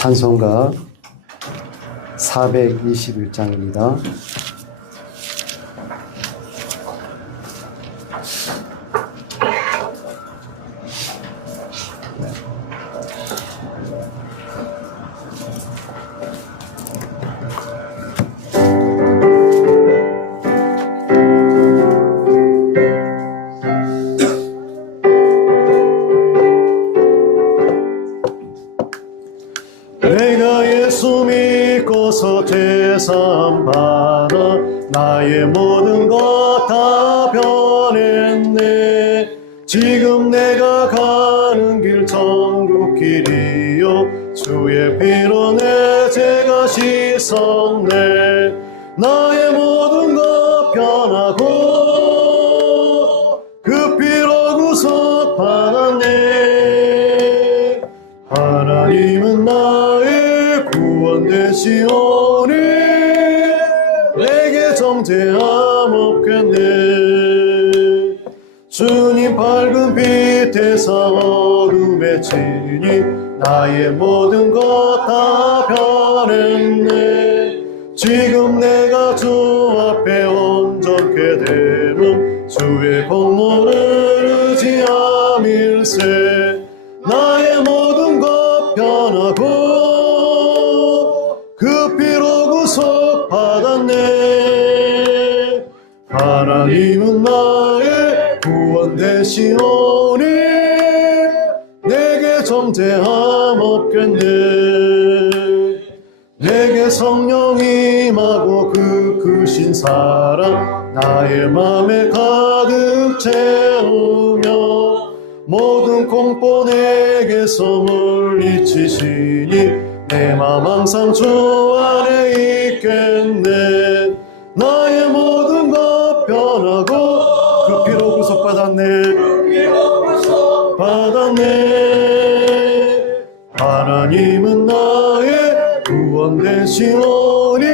찬송가 421장입니다. 내가 예수 믿고서 죄사함 받아 나의 모든 것 다 변했네. 지금 내가 가는 길 천국 길이요 주의 피로 내 죄가 씻었네. 나의 모든 것 변하고 그 피로 구속 받았네. 하나님은 나의 구원 되시오니 내게 정죄함 없겠네. 주님 밝은 빛에서 어둠에 지니 나의 모든 것 다 변했네. 지금 내가 주 앞에 온전케 되면 주의 공로를 의지함일세. 나의 모든 것 변하고 그 피로 구속 받았네. 하나님은 나의 구원 되시오니 내게 정죄함 없겠네. 내게 성령 임하고 그 크신 사랑 나의 맘에 가득 채우며 모든 공포 내게서 물리치시니 내 맘 항상 주 안에 있겠네. 나의 모든 것 변하고 그 피로 구속받았네. 하나님은 나의 구원 되시오니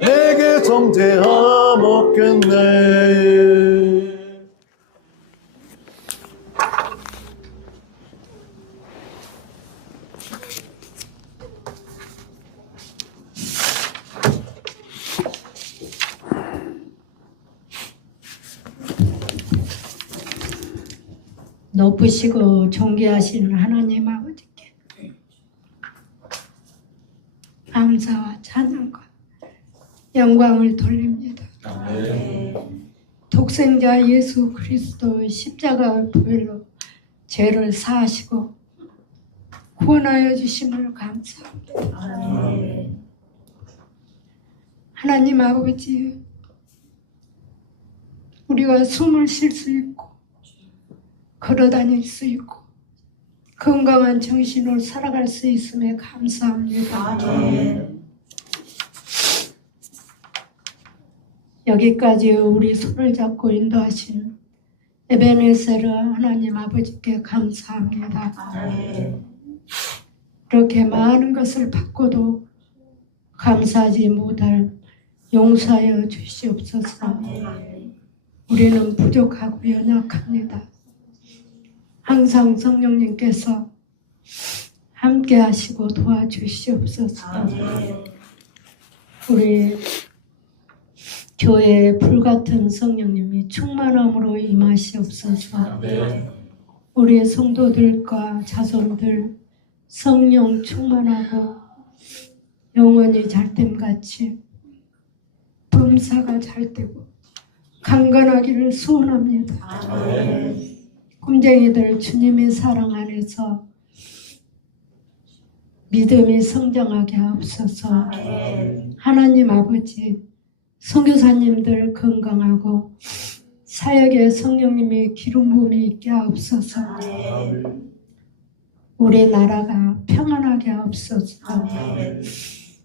내게 정죄함 없겠네. 높으시고 존귀하신 하나님 아버지께 감사와 찬양과 영광을 돌립니다. 독생자 예수 그리스도의 십자가 보혈로 죄를 사하시고 구원하여 주심을 감사합니다. 하나님 아버지, 우리가 숨을 쉴 수 있고 걸어다닐 수 있고 건강한 정신으로 살아갈 수 있음에 감사합니다. 여기까지 우리 손을 잡고 인도하신 에베네세르 하나님 아버지께 감사합니다. 이렇게 많은 것을 받고도 감사하지 못할 용서하여 주시옵소서. 우리는 부족하고 연약합니다. 항상 성령님께서 함께 하시고 도와주시옵소서. 우리 교회의 불같은 성령님이 충만함으로 임하시옵소서. 우리 성도들과 자손들 성령 충만하고 영원히 잘됨같이 범사가 잘되고 강건하기를 소원합니다. 꿈쟁이들 주님의 사랑 안에서 믿음이 성장하게 하옵소서. 하나님 아버지, 선교사님들 건강하고 사역에 성령님의 기름 부음이 있게 하옵소서. 우리 나라가 평안하게 하옵소서.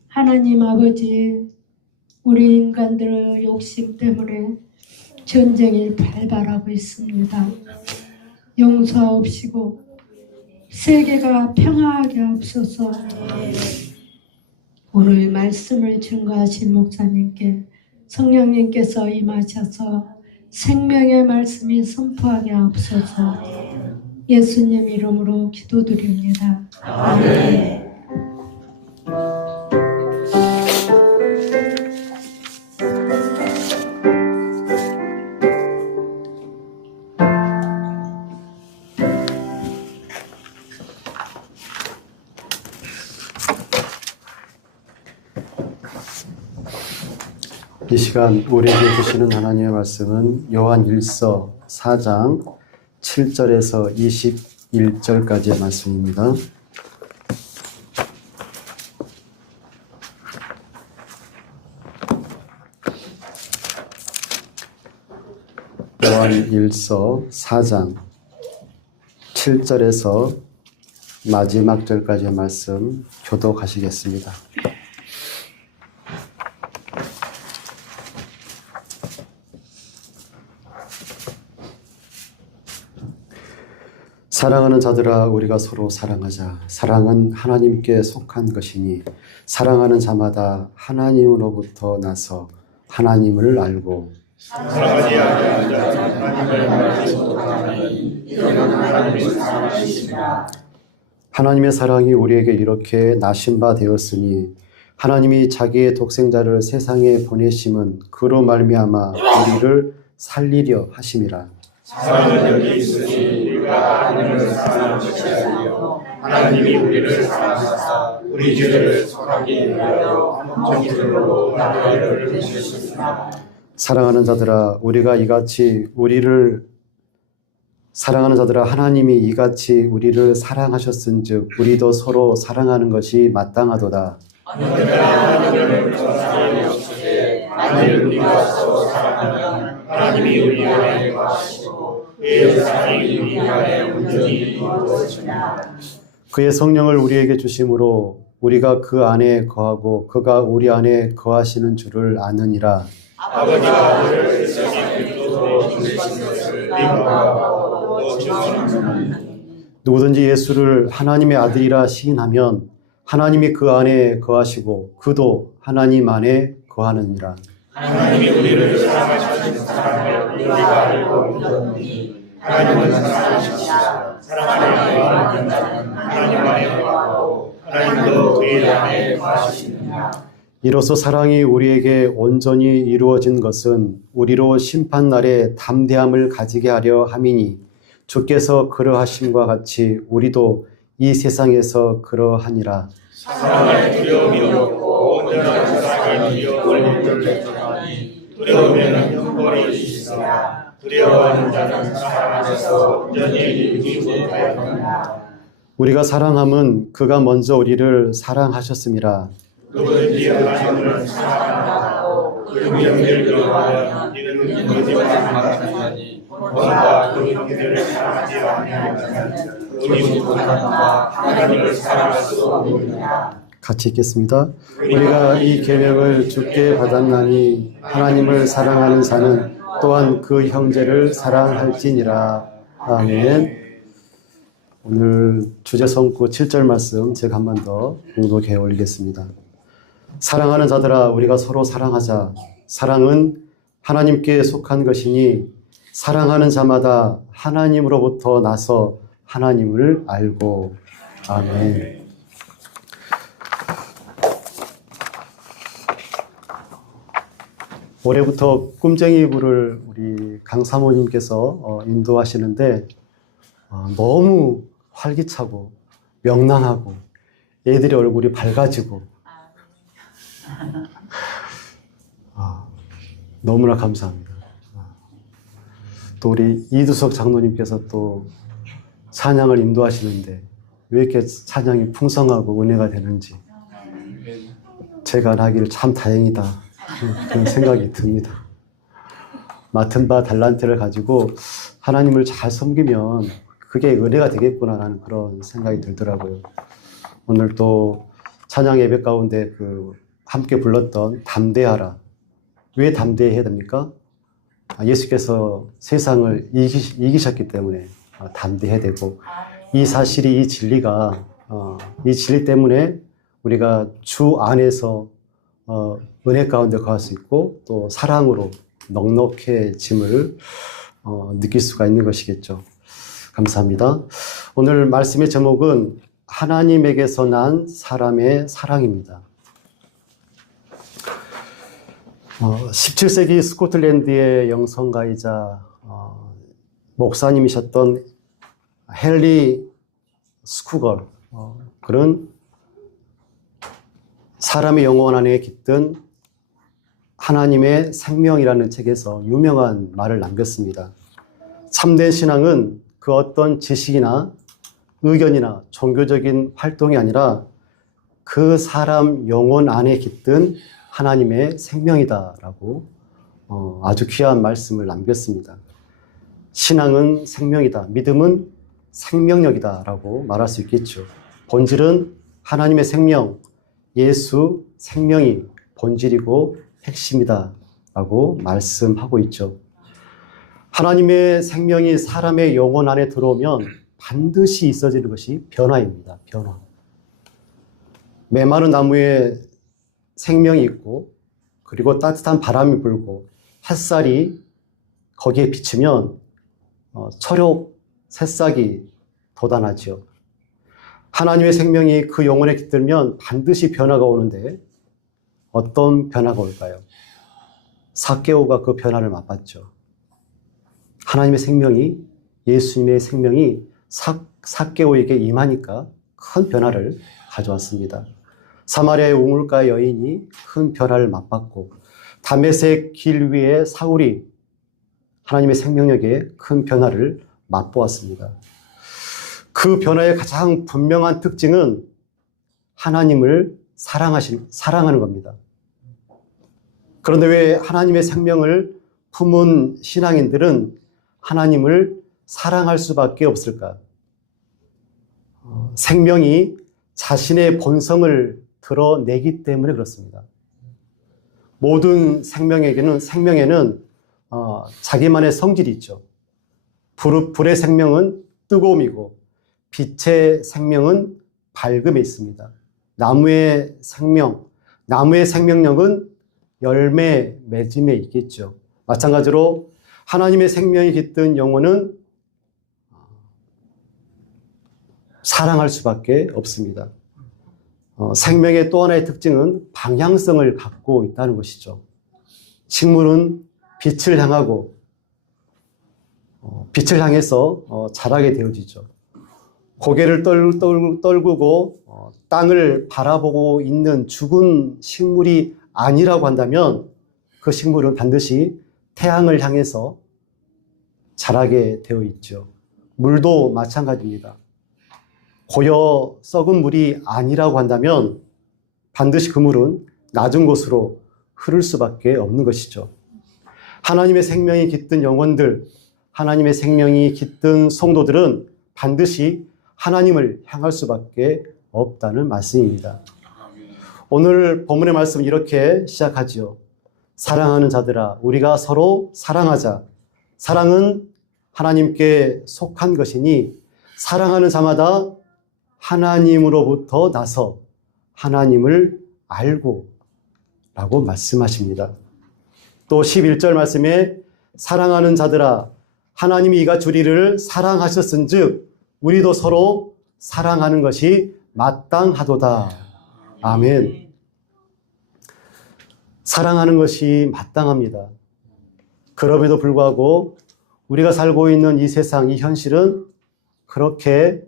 하나님 아버지, 우리 인간들의 욕심 때문에 전쟁이 발발하고 있습니다. 용서하옵시고 세계가 평화하게 하옵소서. 오늘 말씀을 증거하신 목사님께 성령님께서 임하셔서 생명의 말씀이 선포하게 하옵소서. 예수님 이름으로 기도드립니다. 아멘. 이 시간 우리에게 주시는 하나님의 말씀은 요한 1서 4장 7절에서 21절까지의 말씀입니다. 요한 1서 4장 7절에서 마지막 절까지의 말씀 교독하시겠습니다. 사랑하는 자들아 우리가 서로 사랑하자. 사랑은 하나님께 속한 것이니 사랑하는 자마다 하나님으로부터 나서 하나님을 알고 사랑하지 아니하는 자는 하나님을 알지 못하나니 이는 하나님을 사랑하시니라. 하나님의 사랑이 우리에게 이렇게 나신 바 되었으니 하나님이 자기의 독생자를 세상에 보내심은 그로 말미암아 우리를 살리려 하심이라. 사랑은 여기 있으니 우리가 하나님을 사랑하는 것이 아니요 하나님이 우리를 사랑하사 우리 죄를 속하기 위하여 정죄로 나를 보내셨습니다. 사랑하는 자들아 하나님이 이같이 우리를 사랑하셨은즉 우리도 서로 사랑하는 것이 마땅하도다. 하나님을 사랑하니 없으되 만일 우리가 서로 사랑하면 하나님이 우리 안에 거하시고 그의 사랑이 우리 안에 온전히 이루어지리라. 그의 성령을 우리에게 주심으로 우리가 그 안에 거하고 그가 우리 안에 거하시는 줄을 아느니라. 아버지가 우리를 세상에 그리스도로 보내신 것을 믿어하고 또 증언하노니 누구든지 예수를 하나님의 아들이라 시인하면 하나님이 그 안에 거하시고 그도 하나님 안에 거하느니라. 하나님이 우리를 사랑하시는 사랑을 우리가 알고 믿었노니 하나님은 사랑하시사 사랑하는 거하는 자는 하나님 안에 거하고 하나님도 그의 안에 거하시느니라. 이로써 사랑이 우리에게 온전히 이루어진 것은 우리로 심판날에 담대함을 가지게 하려 함이니 주께서 그러하심과 같이 우리도 이 세상에서 그러하니라. 사랑의 두려움이 없고 온전한 사랑의 두려움을 인정했더니 두려우면 형벌이 있으나 두려워하는 자는 사랑 안에서 온전히 이루지 못하였느니라. 우리가 사랑함은 그가 먼저 우리를 사랑하셨음이라. 누구든지 하나님을 사랑하고 그 명령대로 하면 이는 거짓말하지 뭔가 그 형제를 사랑하지 아니하는 자는 우리 못하나 하나님을 사랑할 수 없느니라. 같이 읽겠습니다. 우리가 이 계명을 주께 받았나니 하나님을 사랑하는 자는 또한 그 형제를 사랑할지니라. 아멘. 오늘 주제 성구 7절 말씀 제가 한 번 더 공독해 올리겠습니다. 사랑하는 자들아 우리가 서로 사랑하자. 사랑은 하나님께 속한 것이니 사랑하는 자마다 하나님으로부터 나서 하나님을 알고. 아멘. 올해부터 꿈쟁이 부를 우리 강 사모님께서 인도하시는데 너무 활기차고 명랑하고 애들의 얼굴이 밝아지고 너무나 감사합니다. 또 우리 이두석 장로님께서 또 찬양을 인도하시는데 왜 이렇게 찬양이 풍성하고 은혜가 되는지 제가 하기를 참 다행이다 그런 생각이 듭니다. 맡은 바 달란트를 가지고 하나님을 잘 섬기면 그게 은혜가 되겠구나라는 그런 생각이 들더라고요. 오늘 또 찬양 예배 가운데 함께 불렀던 담대하라. 왜 담대해야 됩니까? 예수께서 세상을 이기셨기 때문에 담대해야 되고 이 사실이 이 진리가 이 진리 때문에 우리가 주 안에서 은혜 가운데 거할 수 있고 또 사랑으로 넉넉해짐을 느낄 수가 있는 것이겠죠. 감사합니다. 오늘 말씀의 제목은 하나님에게서 난 사람의 사랑입니다. 17세기 스코틀랜드의 영성가이자 목사님이셨던 헨리 스쿠걸, 그런 사람의 영혼 안에 깃든 하나님의 생명이라는 책에서 유명한 말을 남겼습니다. 참된 신앙은 그 어떤 지식이나 의견이나 종교적인 활동이 아니라 그 사람 영혼 안에 깃든 하나님의 생명이다라고 아주 귀한 말씀을 남겼습니다. 신앙은 생명이다, 믿음은 생명력이다라고 말할 수 있겠죠. 본질은 하나님의 생명, 예수 생명이 본질이고 핵심이다라고 말씀하고 있죠. 하나님의 생명이 사람의 영혼 안에 들어오면 반드시 있어지는 것이 변화입니다. 변화. 메마른 나무에 생명이 있고, 그리고 따뜻한 바람이 불고 햇살이 거기에 비치면 철욕, 새싹이 돋아나죠. 하나님의 생명이 그 영혼에 깃들면 반드시 변화가 오는데 어떤 변화가 올까요? 삭개오가 그 변화를 맛봤죠. 하나님의 생명이, 예수님의 생명이 삭개오에게 임하니까 큰 변화를 가져왔습니다. 사마리아의 우물가 여인이 큰 변화를 맛봤고, 다메섹 길 위에 사울이 하나님의 생명력에 큰 변화를 맛보았습니다. 그 변화의 가장 분명한 특징은 하나님을 사랑하는 겁니다. 그런데 왜 하나님의 생명을 품은 신앙인들은 하나님을 사랑할 수밖에 없을까? 생명이 자신의 본성을 드러내기 때문에 그렇습니다. 모든 생명에는 자기만의 성질이 있죠. 불의 생명은 뜨거움이고 빛의 생명은 밝음에 있습니다. 나무의 생명력은 열매 맺음에 있겠죠. 마찬가지로 하나님의 생명이 깃든 영혼은 사랑할 수밖에 없습니다. 생명의 또 하나의 특징은 방향성을 갖고 있다는 것이죠. 식물은 빛을 향해서 자라게 되어지죠. 고개를 떨구고 땅을 바라보고 있는 죽은 식물이 아니라고 한다면 그 식물은 반드시 태양을 향해서 자라게 되어 있죠. 물도 마찬가지입니다. 고여 썩은 물이 아니라고 한다면 반드시 그 물은 낮은 곳으로 흐를 수밖에 없는 것이죠. 하나님의 생명이 깃든 영혼들, 하나님의 생명이 깃든 성도들은 반드시 하나님을 향할 수밖에 없다는 말씀입니다. 오늘 본문의 말씀은 이렇게 시작하지요. 사랑하는 자들아, 우리가 서로 사랑하자. 사랑은 하나님께 속한 것이니 사랑하는 자마다 하나님으로부터 나서 하나님을 알고 라고 말씀하십니다. 또 11절 말씀에 사랑하는 자들아, 하나님이 이같이 우리를 사랑하셨은즉 우리도 서로 사랑하는 것이 마땅하도다. 아멘. 사랑하는 것이 마땅합니다. 그럼에도 불구하고 우리가 살고 있는 이 세상, 이 현실은 그렇게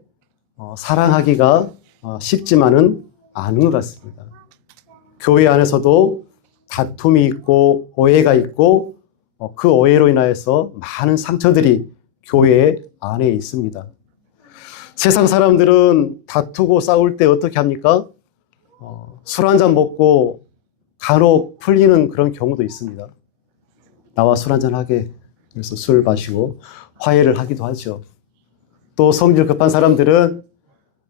사랑하기가 쉽지만은 않은 것 같습니다. 교회 안에서도 다툼이 있고 오해가 있고 그 오해로 인하여서 많은 상처들이 교회 안에 있습니다. 세상 사람들은 다투고 싸울 때 어떻게 합니까? 술 한잔 먹고 간혹 풀리는 그런 경우도 있습니다. 나와 술 한잔 하게, 그래서 술 마시고 화해를 하기도 하죠. 또 성질 급한 사람들은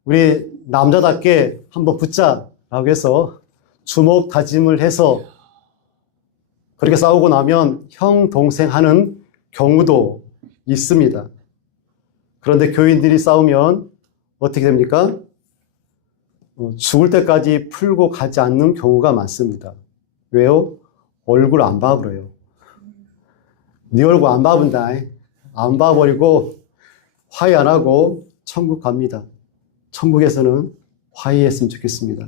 우리 남자답게 한번 붙자라고 해서 주먹 다짐을 해서 그렇게 싸우고 나면 형, 동생 하는 경우도 있습니다. 그런데 교인들이 싸우면 어떻게 됩니까? 죽을 때까지 풀고 가지 않는 경우가 많습니다. 왜요? 얼굴 안 봐버려요. 네 얼굴 안 봐본다. 안 봐버리고 화해 안 하고 천국 갑니다. 천국에서는 화해했으면 좋겠습니다.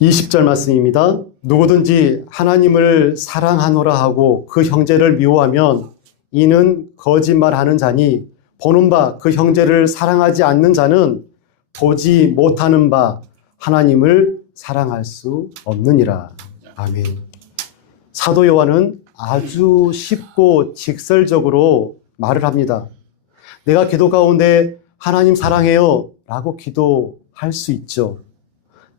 20절 말씀입니다. 누구든지 하나님을 사랑하노라 하고 그 형제를 미워하면 이는 거짓말하는 자니 보는 바 그 형제를 사랑하지 않는 자는 보지 못하는 바 하나님을 사랑할 수 없느니라. 아멘. 사도 요한은 아주 쉽고 직설적으로 말을 합니다. 내가 기도 가운데 하나님 사랑해요 라고 기도할 수 있죠.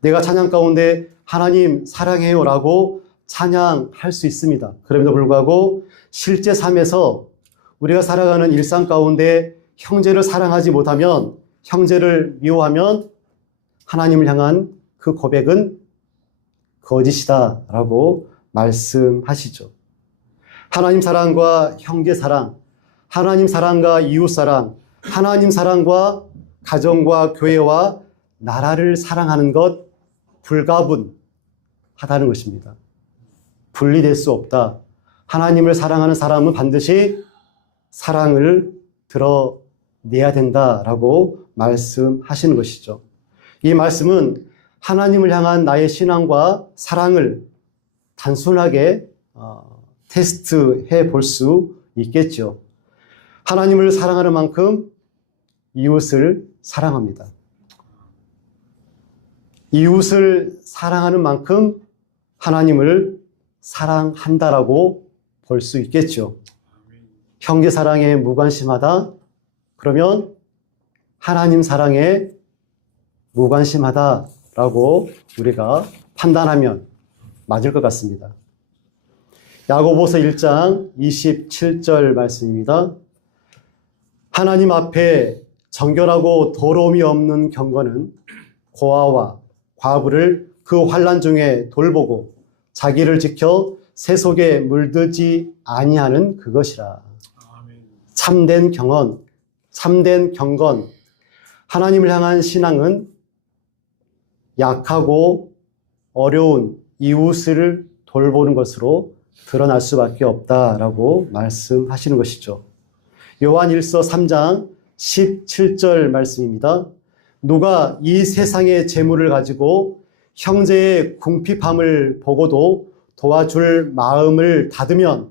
내가 찬양 가운데 하나님 사랑해요 라고 찬양할 수 있습니다. 그럼에도 불구하고 실제 삶에서 우리가 살아가는 일상 가운데 형제를 사랑하지 못하면, 형제를 미워하면 하나님을 향한 그 고백은 거짓이다 라고 말씀하시죠. 하나님 사랑과 형제 사랑, 하나님 사랑과 이웃 사랑, 하나님 사랑과 가정과 교회와 나라를 사랑하는 것 불가분하다는 것입니다. 분리될 수 없다. 하나님을 사랑하는 사람은 반드시 사랑을 드러내야 된다라고 말씀하시는 것이죠. 이 말씀은 하나님을 향한 나의 신앙과 사랑을 단순하게 테스트해 볼 수 있겠죠. 하나님을 사랑하는 만큼 이웃을 사랑합니다. 이웃을 사랑하는 만큼 하나님을 사랑한다라고 볼 수 있겠죠. 형제 사랑에 무관심하다? 그러면 하나님 사랑에 무관심하다라고 우리가 판단하면 맞을 것 같습니다. 야고보서 1장 27절 말씀입니다. 하나님 앞에 정결하고 더러움이 없는 경건은 고아와 과부를 그 환난 중에 돌보고 자기를 지켜 새 속에 물들지 아니하는 그것이라. 참된 경건, 하나님을 향한 신앙은 약하고 어려운 이웃을 돌보는 것으로 드러날 수밖에 없다라고 말씀하시는 것이죠. 요한일서 3장 17절 말씀입니다. 누가 이 세상의 재물을 가지고 형제의 궁핍함을 보고도 도와줄 마음을 닫으면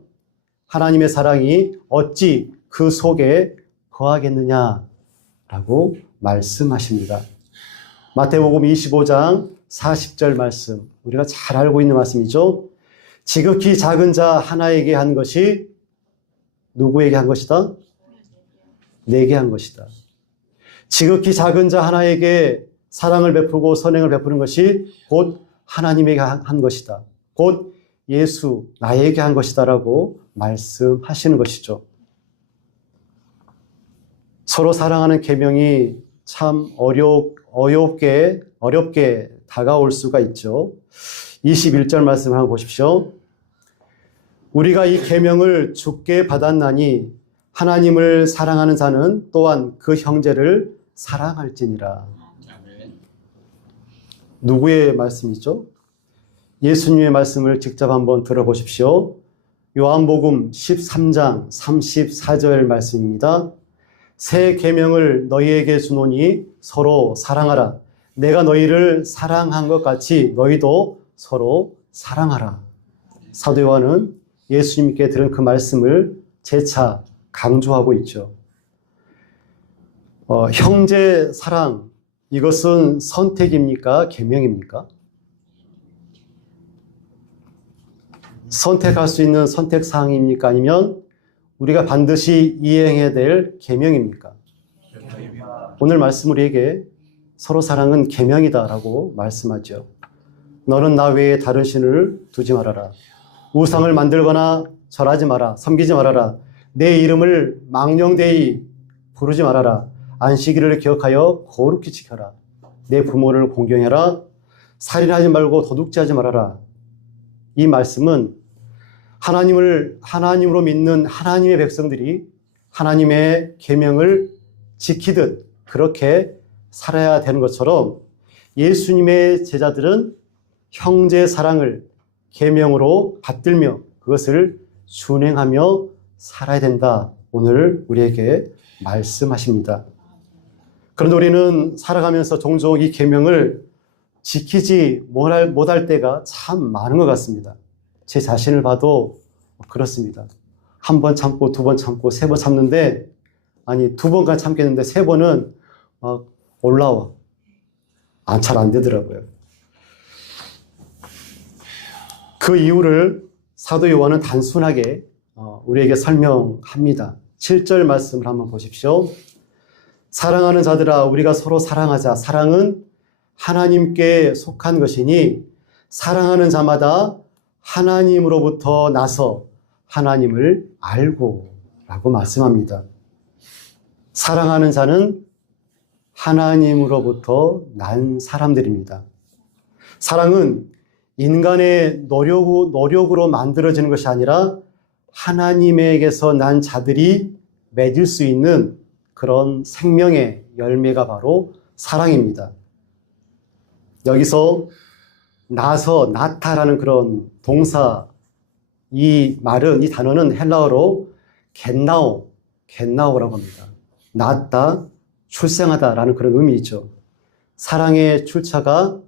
하나님의 사랑이 어찌 그 속에 거하겠느냐라고 말씀하십니다. 마태복음 25장 40절 말씀, 우리가 잘 알고 있는 말씀이죠. 지극히 작은 자 하나에게 한 것이 누구에게 한 것이다? 내게 한 것이다. 지극히 작은 자 하나에게 사랑을 베푸고 선행을 베푸는 것이 곧 하나님에게 한 것이다. 곧 예수, 나에게 한 것이다 라고 말씀하시는 것이죠. 서로 사랑하는 계명이 참 어렵게 다가올 수가 있죠. 21절 말씀을 한번 보십시오. 우리가 이 계명을 주께 받았나니 하나님을 사랑하는 자는 또한 그 형제를 사랑할지니라. 누구의 말씀이죠? 예수님의 말씀을 직접 한번 들어보십시오. 요한복음 13장 34절 말씀입니다. 새 계명을 너희에게 주노니 서로 사랑하라. 내가 너희를 사랑한 것 같이 너희도 서로 사랑하라. 사도 요한은 예수님께 들은 그 말씀을 재차 강조하고 있죠. 형제 사랑, 이것은 선택입니까? 계명입니까? 선택할 수 있는 선택사항입니까? 아니면 우리가 반드시 이행해야 될 계명입니까? 오늘 말씀 우리에게 서로 사랑은 계명이다라고 말씀하죠. 너는 나 외에 다른 신을 두지 말아라. 우상을 만들거나 절하지 마라. 섬기지 말아라. 내 이름을 망령되이 부르지 말아라. 안식일을 기억하여 거룩히 지켜라. 내 부모를 공경해라. 살인하지 말고 도둑질하지 말아라. 이 말씀은 하나님으로 믿는 하나님의 백성들이 하나님의 계명을 지키듯 그렇게 살아야 되는 것처럼 예수님의 제자들은 형제 사랑을 계명으로 받들며 그것을 준행하며 살아야 된다. 오늘 우리에게 말씀하십니다. 그런데 우리는 살아가면서 종종 이 계명을 지키지 못할 때가 참 많은 것 같습니다. 제 자신을 봐도 그렇습니다. 한 번 참고, 두 번 참고, 세 번 참는데, 아니, 두 번간 참겠는데, 세 번은 막 올라와. 잘 안 되더라고요. 그 이유를 사도 요한은 단순하게 우리에게 설명합니다. 7절 말씀을 한번 보십시오. 사랑하는 자들아, 우리가 서로 사랑하자. 사랑은 하나님께 속한 것이니 사랑하는 자마다 하나님으로부터 나서 하나님을 알고 라고 말씀합니다. 사랑하는 자는 하나님으로부터 난 사람들입니다. 사랑은 인간의 노력으로 만들어지는 것이 아니라 하나님에게서 난 자들이 맺을 수 있는 그런 생명의 열매가 바로 사랑입니다. 여기서 나타라는 그런 동사, 이 단어는 헬라어로 겟나오라고 합니다. 낳다, 출생하다라는 그런 의미이죠. 사랑의 출처가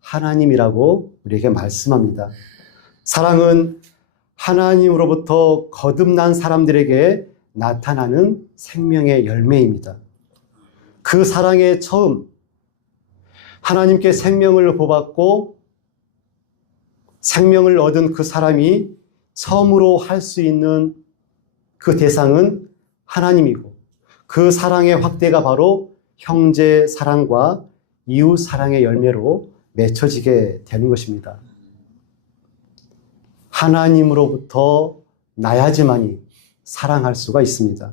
하나님이라고 우리에게 말씀합니다. 사랑은 하나님으로부터 거듭난 사람들에게 나타나는 생명의 열매입니다. 그 사랑의 처음, 하나님께 생명을 보았고 생명을 얻은 그 사람이 처음으로 할 수 있는 그 대상은 하나님이고 그 사랑의 확대가 바로 형제 사랑과 이웃 사랑의 열매로 맺혀지게 되는 것입니다. 하나님으로부터 나야지만이 사랑할 수가 있습니다.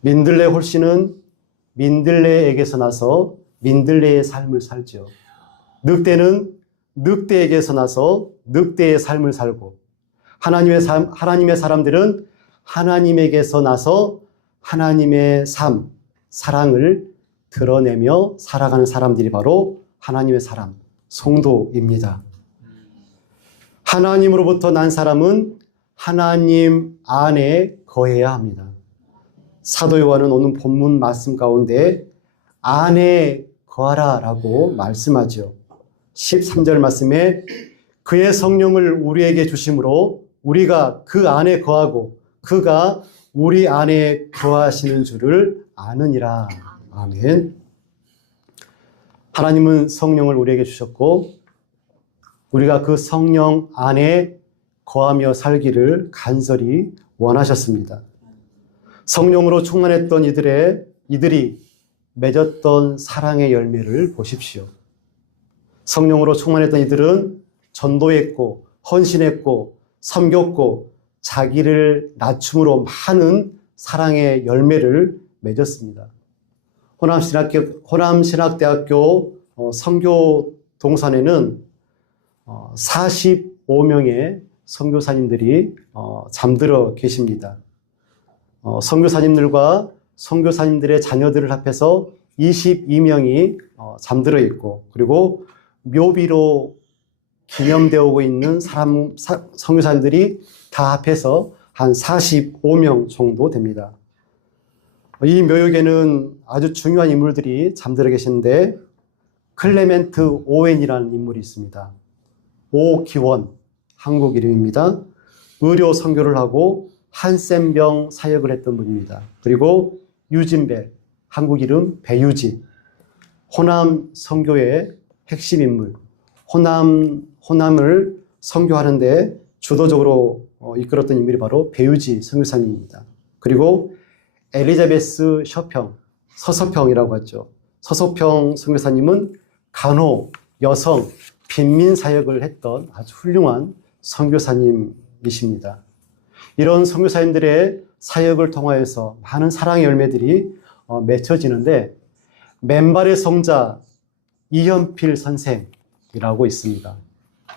민들레 홀씨는 민들레에게서 나서 민들레의 삶을 살죠. 늑대는 늑대에게서 나서 늑대의 삶을 살고 하나님의 사람들은 하나님에게서 나서 하나님의 삶, 사랑을 드러내며 살아가는 사람들이 바로 하나님의 사람, 성도입니다. 하나님으로부터 난 사람은 하나님 안에 거해야 합니다. 사도 요한은 오늘 본문 말씀 가운데 안에 거하라 라고 말씀하죠. 13절 말씀에 그의 성령을 우리에게 주심으로 우리가 그 안에 거하고 그가 우리 안에 거하시는 줄을 아느니라. 아멘. 하나님은 성령을 우리에게 주셨고 우리가 그 성령 안에 거하며 살기를 간절히 원하셨습니다. 성령으로 충만했던 이들이 맺었던 사랑의 열매를 보십시오. 성령으로 충만했던 이들은 전도했고 헌신했고 섬겼고 자기를 낮춤으로 많은 사랑의 열매를 맺었습니다. 호남신학대학교 선교 동산에는 45명의 선교사님들이 잠들어 계십니다. 선교사님들과 선교사님들의 자녀들을 합해서 22명이 잠들어 있고 그리고 묘비로 기념되어 오고 있는 선교사님들이 다 합해서 한 45명 정도 됩니다. 이 묘역에는 아주 중요한 인물들이 잠들어 계시는데 클레멘트 오웬이라는 인물이 있습니다. 오기원, 한국 이름입니다. 의료 선교를 하고 한센병 사역을 했던 분입니다. 그리고 유진벨, 한국 이름 배유지, 호남 선교의 핵심 인물, 호남을 선교하는데 주도적으로 이끌었던 인물이 바로 배유지 선교사님입니다. 그리고 엘리자베스 서서평이라고 하죠. 서서평 선교사님은 간호, 여성, 빈민 사역을 했던 아주 훌륭한 선교사님이십니다. 이런 선교사님들의 사역을 통하여서 많은 사랑의 열매들이 맺혀지는데 맨발의 성자 이현필 선생이라고 있습니다.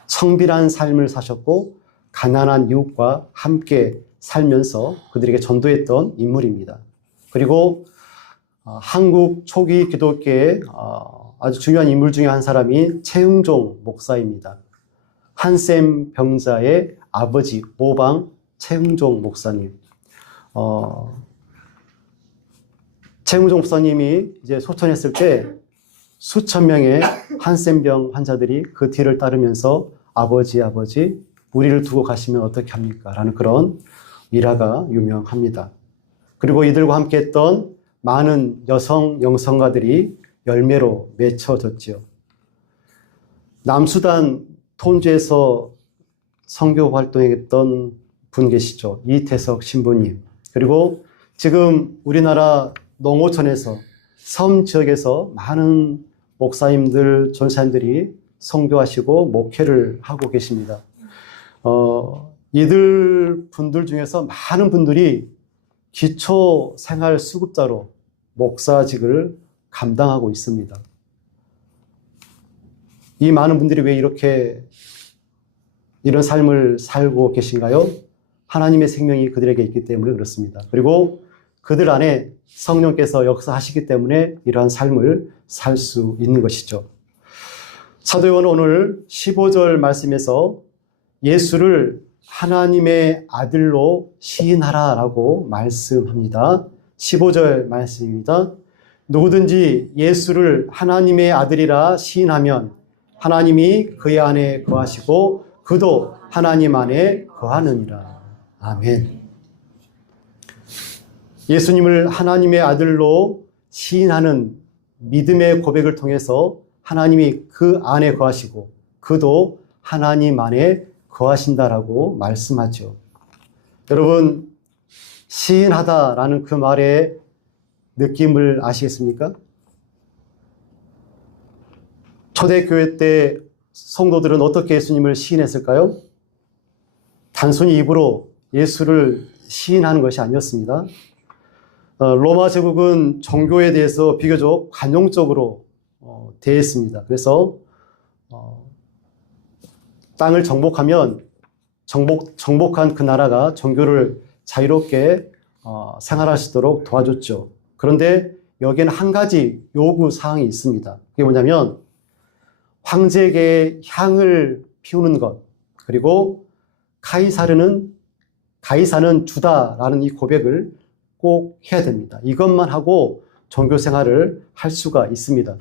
청빌한 삶을 사셨고 가난한 이웃과 함께 살면서 그들에게 전도했던 인물입니다. 그리고 한국 초기 기독교의 아주 중요한 인물 중에 한 사람이 최흥종 목사입니다. 한센 병자의 아버지 오방 최흥종 목사님. 최흥종 목사님이 이제 소천했을 때 수천 명의 한센병 환자들이 그 뒤를 따르면서 아버지, 우리를 두고 가시면 어떻게 합니까? 라는 그런 미라가 유명합니다. 그리고 이들과 함께 했던 많은 여성 영성가들이 열매로 맺혀졌지요. 남수단 톤주에서 선교 활동했던 분 계시죠. 이태석 신부님. 그리고 지금 우리나라 농어촌에서 섬 지역에서 많은 목사님들, 전사님들이 선교하시고 목회를 하고 계십니다. 이들 분들 중에서 많은 분들이 기초 생활 수급자로 목사직을 감당하고 있습니다. 이 많은 분들이 왜 이런 삶을 살고 계신가요? 하나님의 생명이 그들에게 있기 때문에 그렇습니다. 그리고 그들 안에 성령께서 역사하시기 때문에 이러한 삶을 살 수 있는 것이죠. 사도 요한은 오늘 15절 말씀에서 예수를 하나님의 아들로 시인하라라고 말씀합니다. 15절 말씀입니다. 누구든지 예수를 하나님의 아들이라 시인하면 하나님이 그의 안에 거하시고 그도 하나님 안에 거하느니라. 아멘. 예수님을 하나님의 아들로 시인하는 믿음의 고백을 통해서 하나님이 그 안에 거하시고 그도 하나님 안에 거하신다라고 말씀하죠. 여러분, 시인하다라는 그 말의 느낌을 아시겠습니까? 초대교회 때 성도들은 어떻게 예수님을 시인했을까요? 단순히 입으로 예수를 시인하는 것이 아니었습니다. 로마 제국은 종교에 대해서 비교적 관용적으로 대했습니다. 그래서 땅을 정복하면 정복한 그 나라가 종교를 자유롭게 생활할 수 있도록 도와줬죠. 그런데 여기에는 한 가지 요구 사항이 있습니다. 그게 뭐냐면 황제에게 향을 피우는 것, 그리고 가이사는 주다라는 이 고백을 꼭 해야 됩니다. 이것만 하고 종교 생활을 할 수가 있습니다.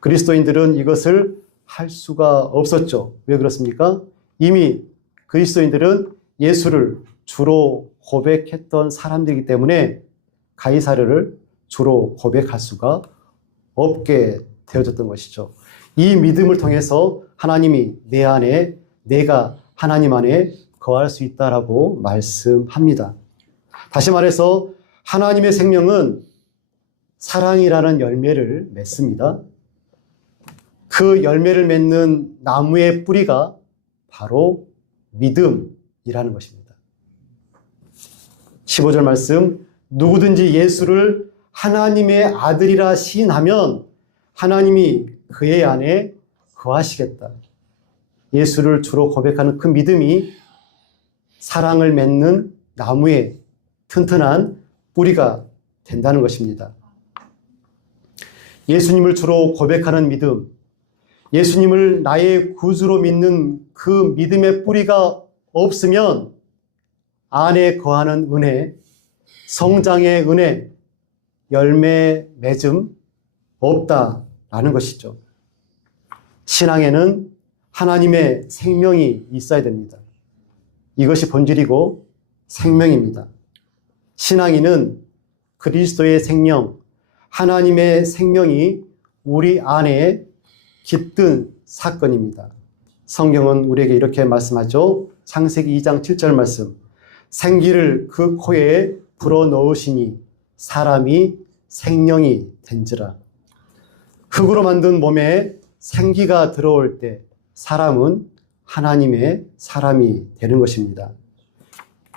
그리스도인들은 이것을 할 수가 없었죠. 왜 그렇습니까? 이미 그리스도인들은 예수를 주로 고백했던 사람들이기 때문에 가이사르를 주로 고백할 수가 없게 되어졌던 것이죠. 이 믿음을 통해서 하나님이 내 안에, 내가 하나님 안에 거할 수 있다라고 말씀합니다. 다시 말해서 하나님의 생명은 사랑이라는 열매를 맺습니다. 그 열매를 맺는 나무의 뿌리가 바로 믿음이라는 것입니다. 15절 말씀, 누구든지 예수를 하나님의 아들이라 시인하면 하나님이 그의 안에 거하시겠다. 예수를 주로 고백하는 그 믿음이 사랑을 맺는 나무의 튼튼한 뿌리가 된다는 것입니다. 예수님을 주로 고백하는 믿음, 예수님을 나의 구주로 믿는 그 믿음의 뿌리가 없으면 안에 거하는 은혜, 성장의 은혜, 열매 맺음 없다라는 것이죠. 신앙에는 하나님의 생명이 있어야 됩니다. 이것이 본질이고 생명입니다. 신앙인은 그리스도의 생명, 하나님의 생명이 우리 안에 깃든 사건입니다. 성경은 우리에게 이렇게 말씀하죠. 창세기 2장 7절 말씀. 생기를 그 코에 불어넣으시니 사람이 생명이 된지라. 흙으로 만든 몸에 생기가 들어올 때 사람은 하나님의 사람이 되는 것입니다.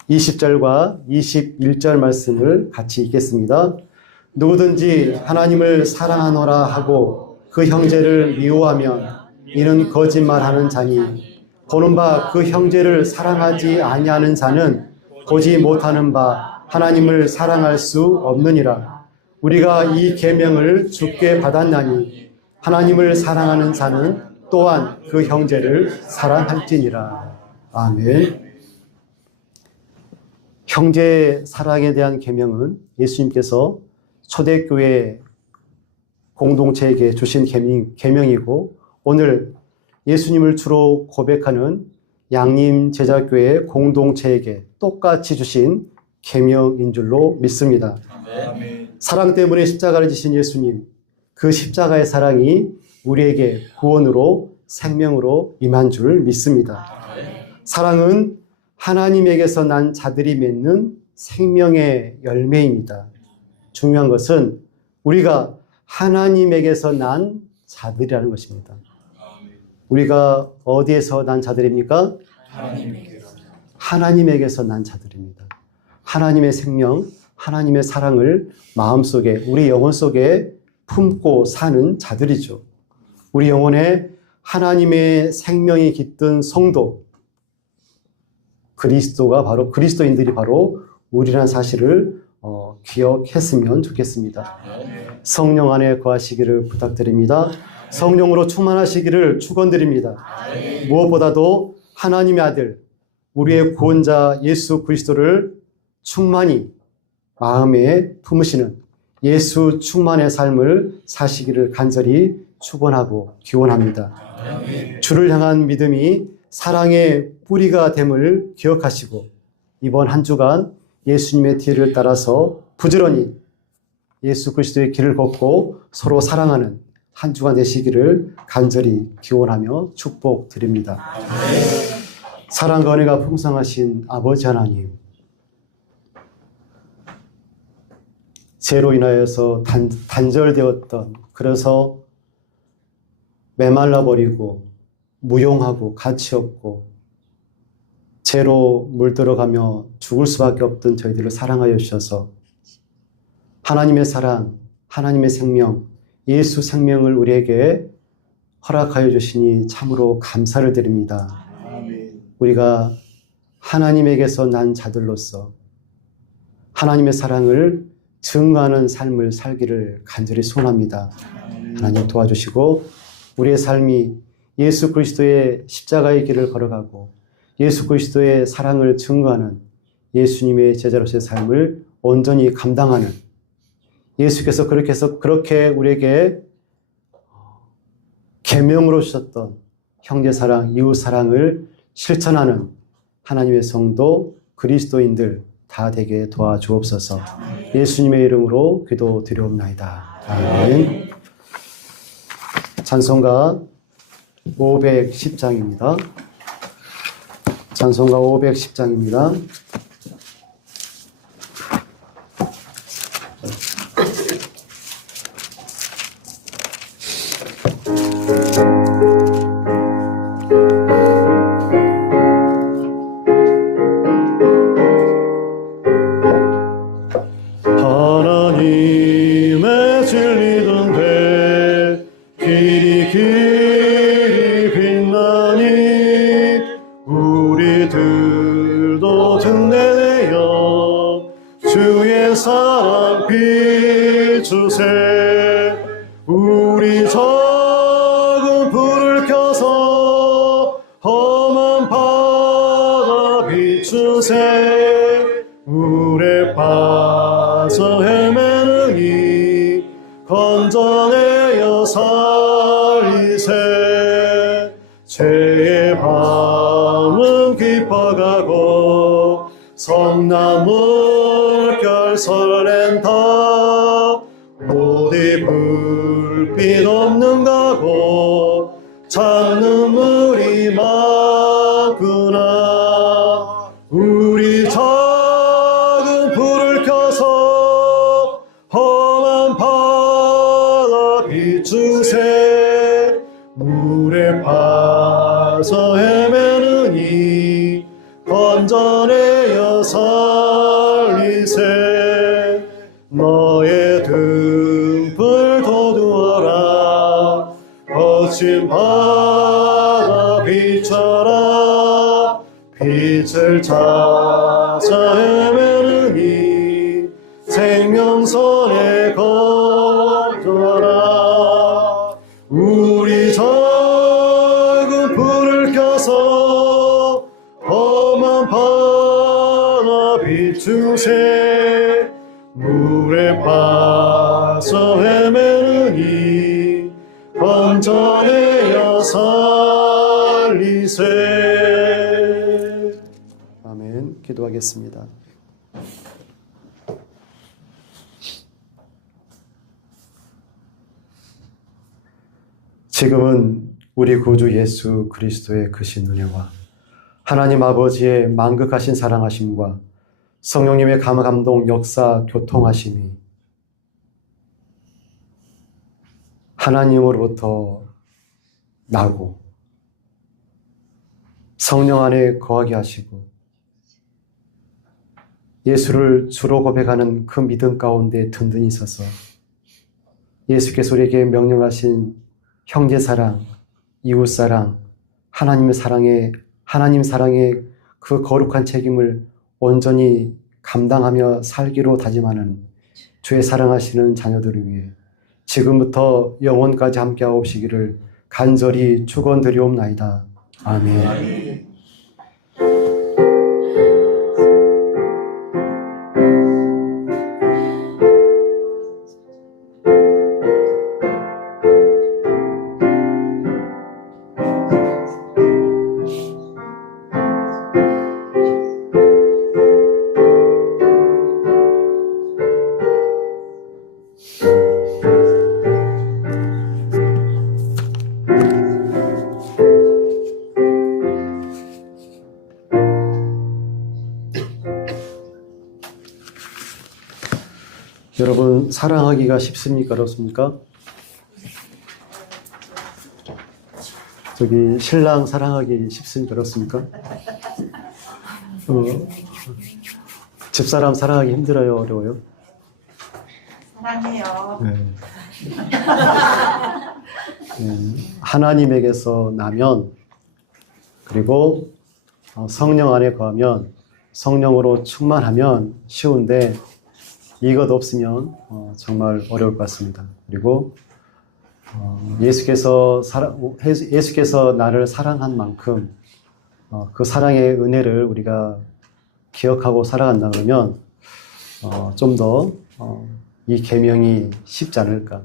20절과 21절 말씀을 같이 읽겠습니다. 누구든지 하나님을 사랑하노라 하고 그 형제를 미워하면 이는 거짓말하는 자니 보는 바 그 형제를 사랑하지 아니하는 자는 보지 못하는 바 하나님을 사랑할 수 없느니라. 우리가 이 계명을 주께 받았나니 하나님을 사랑하는 자는 또한 그 형제를 사랑할지니라. 아멘. 형제 사랑에 대한 계명은 예수님께서 초대교회 공동체에게 주신 계명이고 오늘 예수님을 주로 고백하는 양림 제자교회 공동체에게 똑같이 주신 계명인 줄로 믿습니다. 사랑 때문에 십자가를 지신 예수님, 그 십자가의 사랑이 우리에게 구원으로 생명으로 임한 줄 믿습니다. 사랑은 하나님에게서 난 자들이 맺는 생명의 열매입니다. 중요한 것은 우리가 하나님에게서 난 자들이라는 것입니다. 우리가 어디에서 난 자들입니까? 하나님에게서 난 자들입니다. 하나님의 생명, 하나님의 사랑을 마음속에, 우리 영혼 속에 품고 사는 자들이죠. 우리 영혼에 하나님의 생명이 깃든 성도, 그리스도인들이 바로 우리라는 사실을 기억했으면 좋겠습니다. 성령 안에 거하시기를 부탁드립니다. 성령으로 충만하시기를 축원드립니다. 무엇보다도 하나님의 아들, 우리의 구원자 예수 그리스도를 충만히 마음에 품으시는 예수 충만의 삶을 사시기를 간절히 축원하고 기원합니다. 주를 향한 믿음이 사랑의 뿌리가 됨을 기억하시고 이번 한 주간 예수님의 뒤를 따라서 부지런히 예수 그리스도의 길을 걷고 서로 사랑하는 한 주간 되시기를 간절히 기원하며 축복드립니다. 사랑과 은혜가 풍성하신 아버지 하나님, 죄로 인하여서 단절되었던, 그래서 메말라버리고 무용하고 가치 없고 죄로 물들어가며 죽을 수밖에 없던 저희들을 사랑하여 주셔서 하나님의 사랑, 하나님의 생명, 예수 생명을 우리에게 허락하여 주시니 참으로 감사를 드립니다. 우리가 하나님에게서 난 자들로서 하나님의 사랑을 증거하는 삶을 살기를 간절히 소원합니다. 하나님 도와주시고 우리의 삶이 예수 그리스도의 십자가의 길을 걸어가고 예수 그리스도의 사랑을 증거하는 예수님의 제자로서의 삶을 온전히 감당하는, 예수께서 그렇게 우리에게 계명으로 주셨던 형제사랑, 이웃사랑을 실천하는 하나님의 성도, 그리스도인들 다 되게 도와주옵소서. 예수님의 이름으로 기도드리옵나이다. 아멘. 찬송가 510장입니다. 찬송가 510장입니다. 하나님의 진리던 배 길이 빛나니 우리들도 등대되어 주의 사랑 비추세. 우리 작은 불을 켜서 험한 바다 비추세. 물에 빠져 헤매는 이 건져내어 살리세. 죄의 밤은 깊어가고 성나물결 설렌다. 어디 불빛 없는 가고 잔눈물이 많구나. 우리 작은 불을 켜서 험한 바다 비추세. 물에 빠져 헤매는 이 건져내어 살리세. 너의 등불 돋우어라. 거친 바다 비춰라. 빛을 찾아 헤매는 이 생명선에 걷어라. 우리 작은 불을 켜서 험한 바다 비추세. 주시세. 아멘. 기도하겠습니다. 지금은 우리 구주 예수 그리스도의 크신 은혜와 하나님 아버지의 만극하신 사랑하심과 성령님의 감동 역사 교통하심이 하나님으로부터 나고 성령 안에 거하게 하시고 예수를 주로 고백하는 그 믿음 가운데 든든히 서서 예수께서 우리에게 명령하신 형제 사랑, 이웃 사랑, 하나님 사랑의 그 거룩한 책임을 온전히 감당하며 살기로 다짐하는 주의 사랑하시는 자녀들을 위해 지금부터 영원까지 함께하옵시기를 간절히 축원드리옵나이다. 아멘. 여러분, 사랑하기가 쉽습니까? 어렵습니까? 저기 신랑 사랑하기 쉽습니까? 어렵습니까? 집사람 사랑하기 힘들어요? 어려워요? 사랑해요. 네. 하나님에게서 나면 그리고 성령 안에 거하면 성령으로 충만하면 쉬운데 이것 없으면 정말 어려울 것 같습니다. 그리고 예수께서 나를 사랑한 만큼 그 사랑의 은혜를 우리가 기억하고 살아간다 그러면 좀 더 이 계명이 쉽지 않을까.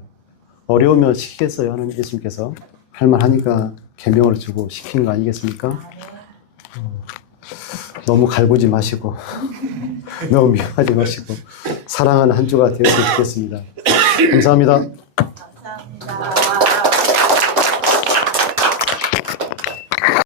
어려우면 시키겠어요. 하나님 예수님께서 할만하니까 계명을 주고 시킨 거 아니겠습니까? 너무 갈구지 마시고 너무 미워하지 마시고 사랑하는 한 주가 되었으면 좋겠습니다. 감사합니다.